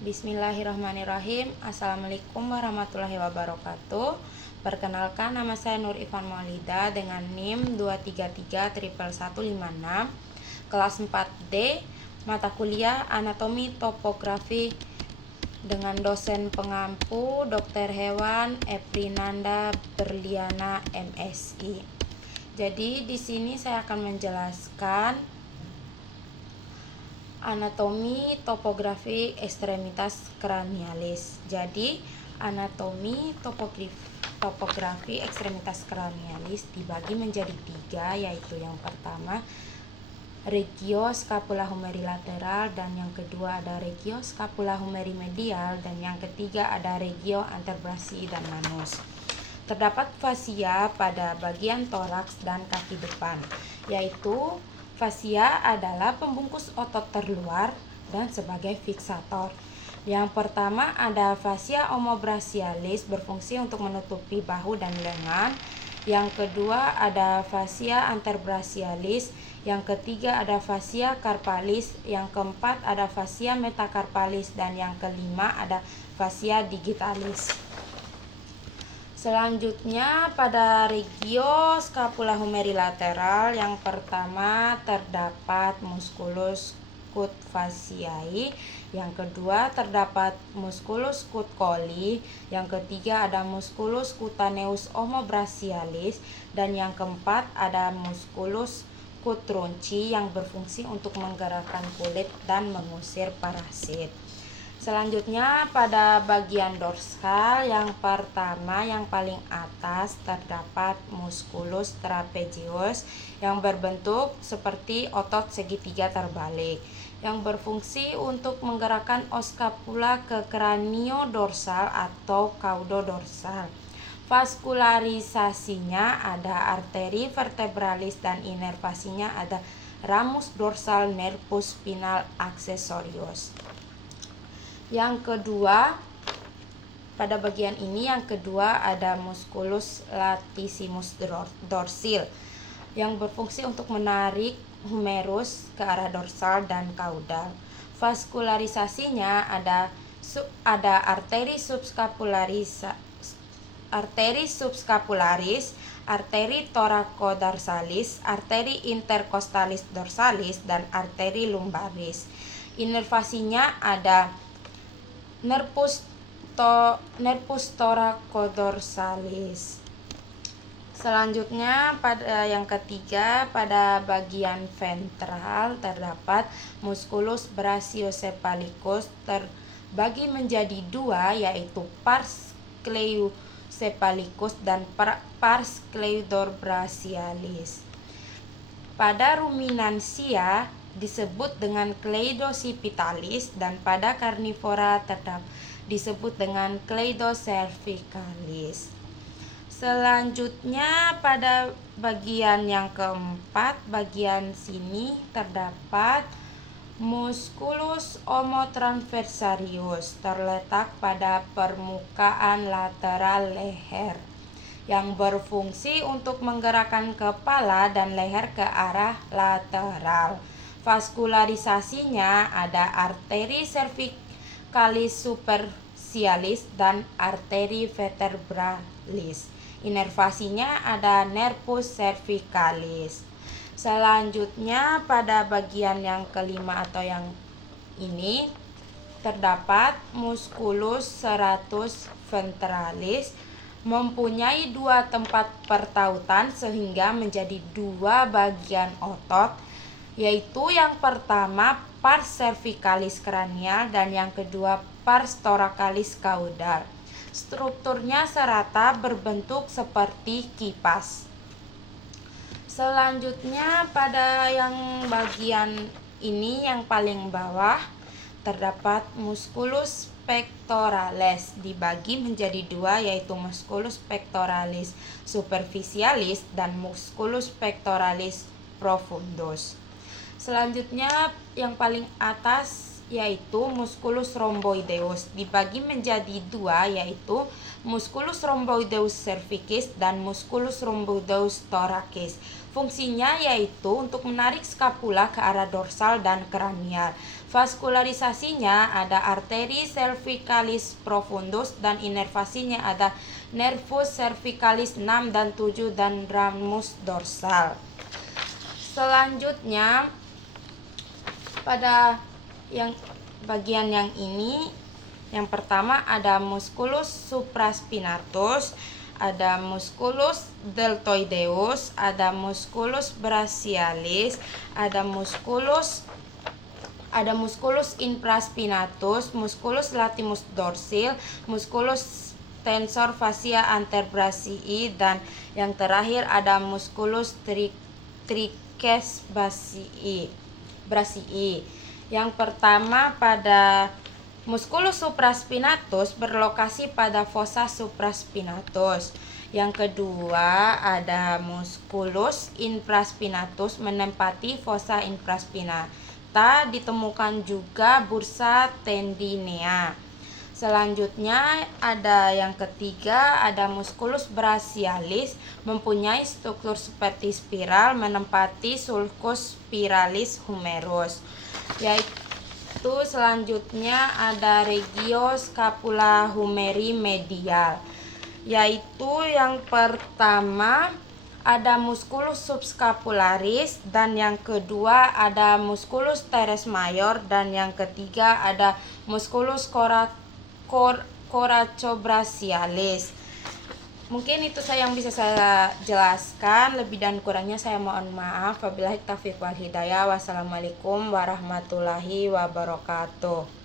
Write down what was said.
Bismillahirrahmanirrahim. Assalamualaikum warahmatullahi wabarakatuh. Perkenalkan, nama saya Nur Ivan Maulida dengan NIM 2331156, kelas 4D, mata kuliah Anatomi Topografi dengan dosen pengampu Dr. Hewan Eprinanda Berliana MSI. Jadi di sini saya akan menjelaskan anatomi topografi ekstremitas kranialis. Jadi anatomi topografi ekstremitas kranialis dibagi menjadi 3, yaitu yang pertama regio scapula-humeri lateral, dan yang kedua ada regio scapula-humeri medial, dan yang ketiga ada regio antebrasi dan manus. Terdapat fasia pada bagian toraks dan kaki depan, yaitu fasia adalah pembungkus otot terluar dan sebagai fiksator. Yang pertama ada fasia omobrachialis, berfungsi untuk menutupi bahu dan lengan. Yang kedua ada fasia anterbrachialis. Yang ketiga ada fasia carpalis. Yang keempat ada fasia metacarpalis. Dan yang kelima ada fasia digitalis. Selanjutnya pada regio scapula-humeri lateral, yang pertama terdapat musculus scut fasciae, yang kedua terdapat musculus scut colli, yang ketiga ada musculus cutaneus omobrachialis, dan yang keempat ada musculus scut trunci yang berfungsi untuk menggerakkan kulit dan mengusir parasit. Selanjutnya pada bagian dorsal, yang pertama yang paling atas terdapat musculus trapezius yang berbentuk seperti otot segitiga terbalik yang berfungsi untuk menggerakkan os scapula ke kraniodorsal atau caudodorsal. Vaskularisasinya ada arteri vertebralis dan inervasinya ada ramus dorsal nervus spinal accessorius. Yang kedua, pada bagian ini yang kedua ada musculus latissimus dorsil yang berfungsi untuk menarik humerus ke arah dorsal dan caudal. Vaskularisasinya ada arteri subscapularis, arteri thoracodarsalis, arteri intercostalis dorsalis, dan arteri lumbaris. Inervasinya ada nervus thoracodarsalis. Selanjutnya pada yang ketiga, pada bagian ventral terdapat musculus brachiocephalicus, terbagi menjadi 2, yaitu pars cleidocephalicus dan pars cleidorbrachialis. Pada ruminansia disebut dengan cleidoccipitalis, dan pada karnivora disebut dengan cleidocervicalis. Selanjutnya pada bagian yang keempat, bagian sini terdapat musculus omotransversarius, terletak pada permukaan lateral leher yang berfungsi untuk menggerakkan kepala dan leher ke arah lateral. Vaskularisasinya ada arteri cervicalis superficialis dan arteri vertebralis. Inervasinya ada nervus cervicalis. Selanjutnya pada bagian yang kelima atau yang ini terdapat musculus serratus ventralis, mempunyai 2 tempat pertautan sehingga menjadi 2 bagian otot, yaitu yang pertama pars cervicalis cranial dan yang kedua pars thoracalis caudal. Strukturnya serata berbentuk seperti kipas. Selanjutnya pada yang bagian ini yang paling bawah terdapat musculus pectoralis, dibagi menjadi 2, yaitu musculus pectoralis superficialis dan musculus pectoralis profundus. Selanjutnya yang paling atas yaitu musculus rhomboideus, dibagi menjadi 2, yaitu musculus rhomboideus cervicis dan musculus rhomboideus thoracis. Fungsinya yaitu untuk menarik skapula ke arah dorsal dan kranial. Vaskularisasinya ada arteri cervicalis profundus dan inervasinya ada nervus cervicalis 6 dan 7 dan ramus dorsal. Selanjutnya pada bagian yang ini, yang pertama ada musculus supraspinatus, ada musculus deltoideus, ada musculus brachialis, ada musculus infraspinatus, musculus latimus dorsil, musculus tensor fascia antebrachii, dan yang terakhir ada musculus triceps brachii. Yang pertama pada musculus supraspinatus berlokasi pada fossa supraspinatus. Yang kedua ada musculus infraspinatus menempati fossa infraspinata, ditemukan juga bursa tendinea. Selanjutnya ada yang ketiga, ada musculus brachialis mempunyai struktur seperti spiral menempati sulcus spiralis humerus. Yaitu selanjutnya ada regio scapula humeri medial. Yaitu yang pertama ada musculus subscapularis, dan yang kedua ada musculus teres mayor, dan yang ketiga ada musculus coracobrachialis. Mungkin itu yang bisa saya jelaskan, lebih dan kurangnya saya mohon maaf. Wabillahi taufiq wal hidayah. Wassalamualaikum warahmatullahi wabarakatuh.